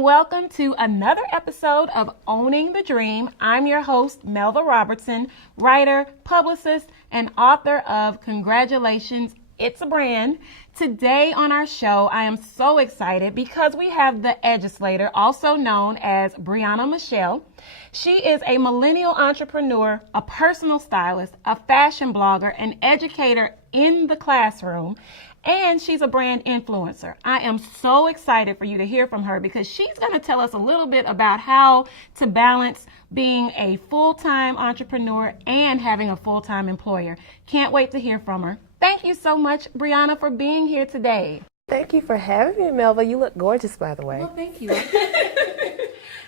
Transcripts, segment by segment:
and welcome to another episode of Owning the Dream. I'm your host, Melva Robertson, writer, publicist, and author of Congratulations, It's a Brand. Today on our show, I am so excited because we have the Eduslaytor, also known as Brianna Michelle. She is a millennial entrepreneur, a personal stylist, a fashion blogger, an educator in the classroom, and she's a brand influencer. I am so excited for you to hear from her because she's going to tell us a little bit about how to balance being a full-time entrepreneur and having a full-time employer. Can't wait to hear from her. Thank you so much, Brianna, for being here today. Thank you for having me, Melva. You look gorgeous, by the way. Well, thank you.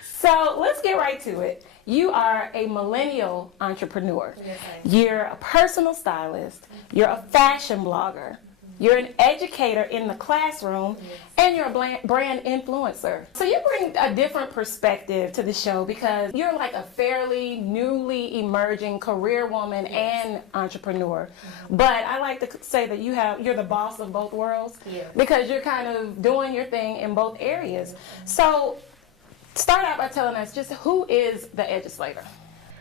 So let's get right to it. You are a millennial entrepreneur. Yes, You're a personal stylist. You're a fashion blogger. You're an educator in the classroom, and you're a brand influencer. So you bring a different perspective to the show because you're like a fairly newly emerging career woman and entrepreneur. But I like to say that you're the boss of both worlds because you're kind of doing your thing in both areas. So start out by telling us just who is the Eduslaytor?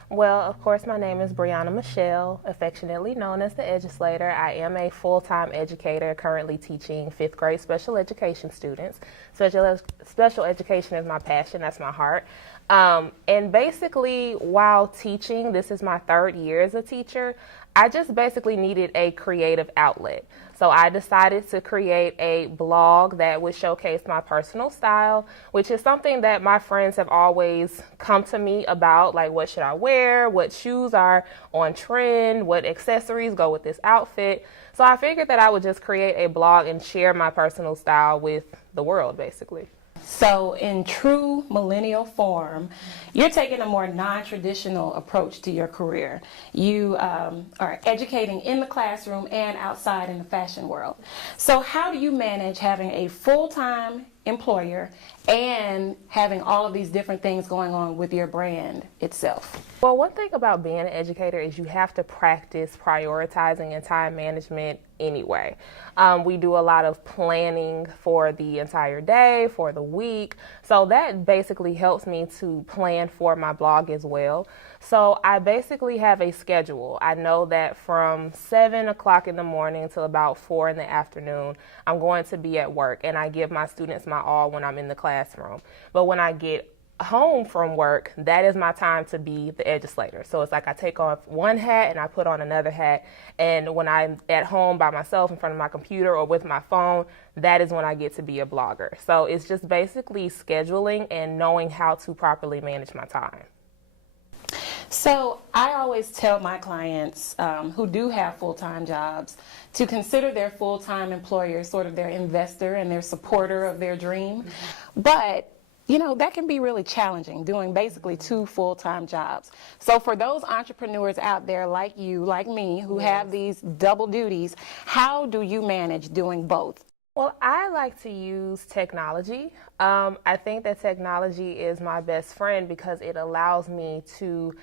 Well, of course, my name is Brianna Michelle, affectionately known as the Eduslaytor. I am a full-time educator currently teaching 5th grade special education students. Special education is my passion, that's my heart. And basically, while teaching, this is my 3rd year as a teacher, I just basically needed a creative outlet. So I decided to create a blog that would showcase my personal style, which is something that my friends have always come to me about, like what should I wear, what shoes are on trend, what accessories go with this outfit. So I figured that I would just create a blog and share my personal style with the world, basically. So in true millennial form, you're taking a more non-traditional approach to your career. You are educating in the classroom and outside in the fashion world. So how do you manage having a full-time employer and having all of these different things going on with your brand itself? Well, one thing about being an educator is you have to practice prioritizing and time management anyway. We do a lot of planning for the entire day, for the week. So that basically helps me to plan for my blog as well. So I basically have a schedule. I know that from 7 o'clock in the morning till about 4 in the afternoon, I'm going to be at work, and I give my students my all when I'm in the classroom. But when I get home from work, that is my time to be the Eduslaytor. So it's like I take off one hat and I put on another hat, and when I'm at home by myself in front of my computer or with my phone, that is when I get to be a blogger. So it's just basically scheduling and knowing how to properly manage my time. So I always tell my clients who do have full-time jobs to consider their full-time employer sort of their investor and their supporter of their dream. But you know, that can be really challenging, doing basically 2 full-time jobs. So for those entrepreneurs out there like you, like me, who have these double duties, how do you manage doing both? Well, I like to use technology. I think that technology is my best friend because it allows me to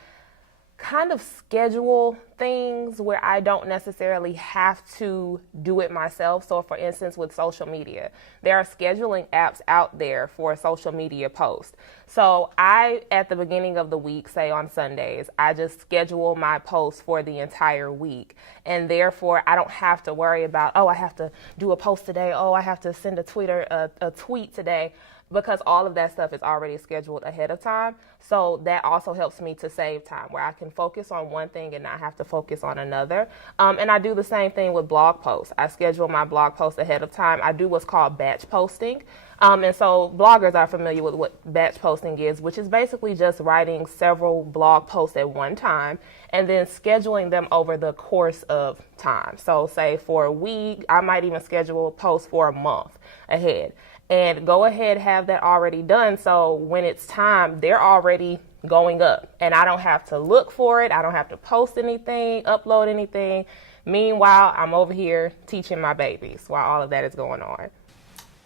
kind of schedule things where I don't necessarily have to do it myself. So for instance, with social media, there are scheduling apps out there for social media posts. So I, at the beginning of the week, say on Sundays, I just schedule my posts for the entire week. And therefore, I don't have to worry about, oh, I have to do a post today. Oh, I have to send a tweet today, because all of that stuff is already scheduled ahead of time. So that also helps me to save time, where I can focus on one thing and not have to focus on another. And I do the same thing with blog posts. I schedule my blog posts ahead of time. I do what's called batch posting. And so bloggers are familiar with what batch posting is, which is basically just writing several blog posts at one time and then scheduling them over the course of time. So say for a week, I might even schedule posts for a month ahead. And go ahead, have that already done, so when it's time, they're already going up. And I don't have to look for it. I don't have to post anything, upload anything. Meanwhile, I'm over here teaching my babies while all of that is going on.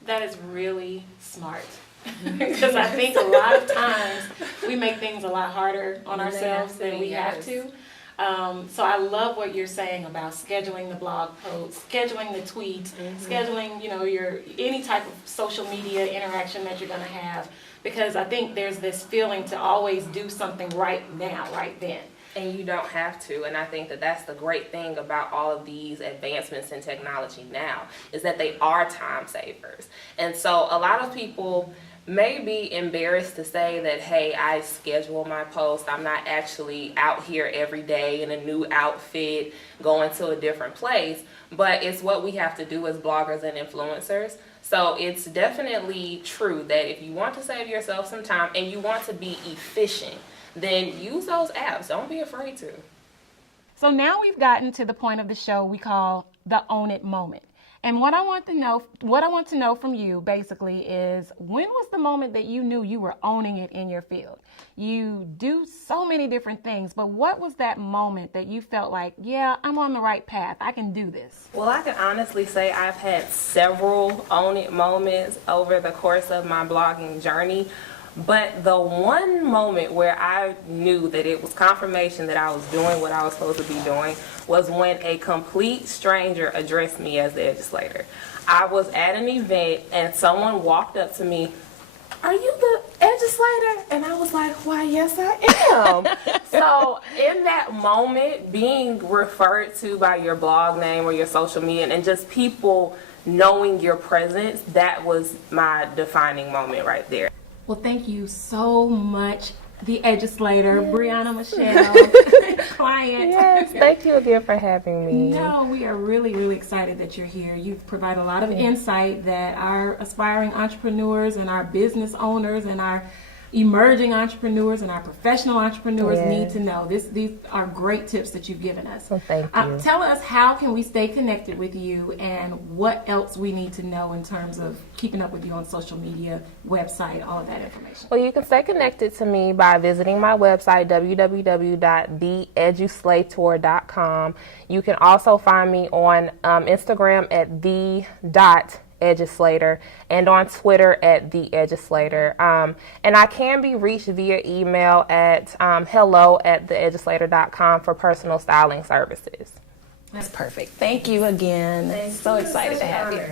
That is really smart. Because I think a lot of times we make things a lot harder on ourselves than we have to. So I love what you're saying about scheduling the blog posts, scheduling the tweets, scheduling, your any type of social media interaction that you're going to have, because I think there's this feeling to always do something right now, right then. And you don't have to. And I think that that's the great thing about all of these advancements in technology now, is that they are time savers. And so a lot of people may be embarrassed to say that, hey, I schedule my post. I'm not actually out here every day in a new outfit, going to a different place. But it's what we have to do as bloggers and influencers. So it's definitely true that if you want to save yourself some time and you want to be efficient, then use those apps. Don't be afraid to. So now we've gotten to the point of the show we call the Own It moment. And what I want to know from you basically is, when was the moment that you knew you were owning it in your field? You do so many different things, but what was that moment that you felt like, yeah, I'm on the right path, I can do this? Well, I can honestly say I've had several own it moments over the course of my blogging journey. But the one moment where I knew that it was confirmation that I was doing what I was supposed to be doing was when a complete stranger addressed me as the Eduslaytor. I was at an event and someone walked up to me, "Are you the Eduslaytor?" And I was like, "Why, yes, I am." So in that moment, being referred to by your blog name or your social media and just people knowing your presence, that was my defining moment right there. Well, thank you so much, the Eduslaytor, Brianna Michelle, client. Yes, thank you again for having me. No, we are really, really excited that you're here. You've provided a lot of insight that our aspiring entrepreneurs and our business owners and our emerging entrepreneurs and our professional entrepreneurs need to know. These are great tips that you've given us. Well, thank you. Tell us, how can we stay connected with you, and what else we need to know in terms of keeping up with you on social media, website, all of that information? Well, you can stay connected to me by visiting my website, www.theeduslaytor.com. You can also find me on Instagram at the.Eduslaytor and on Twitter at the Eduslaytor. And I can be reached via email at hello@theeduslaytor.com for personal styling services. That's perfect. Thank you again. So excited to have you.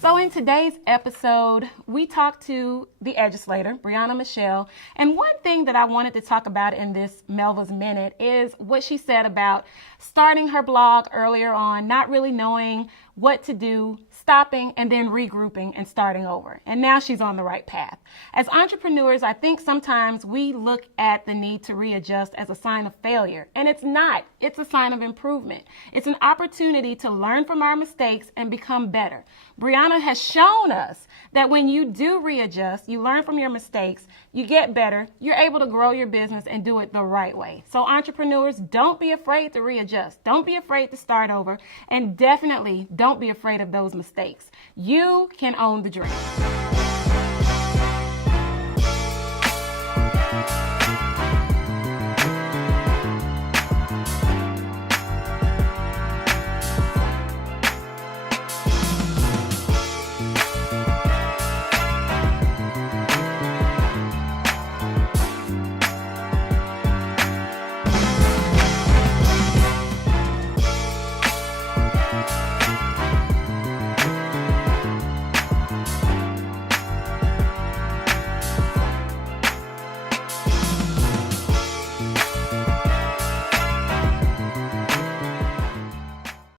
So in today's episode, we talked to the Eduslaytor, Brianna Michelle, and one thing that I wanted to talk about in this Melva's Minute is what she said about starting her blog earlier on, not really knowing what to do, stopping and then regrouping and starting over. And now she's on the right path. As entrepreneurs, I think sometimes we look at the need to readjust as a sign of failure, and it's not. It's a sign of improvement. It's an opportunity to learn from our mistakes and become better. Brianna has shown us that when you do readjust, you learn from your mistakes, you get better, you're able to grow your business and do it the right way. So entrepreneurs, don't be afraid to readjust. Don't be afraid to start over, and definitely don't be afraid of those mistakes. You can own the dream.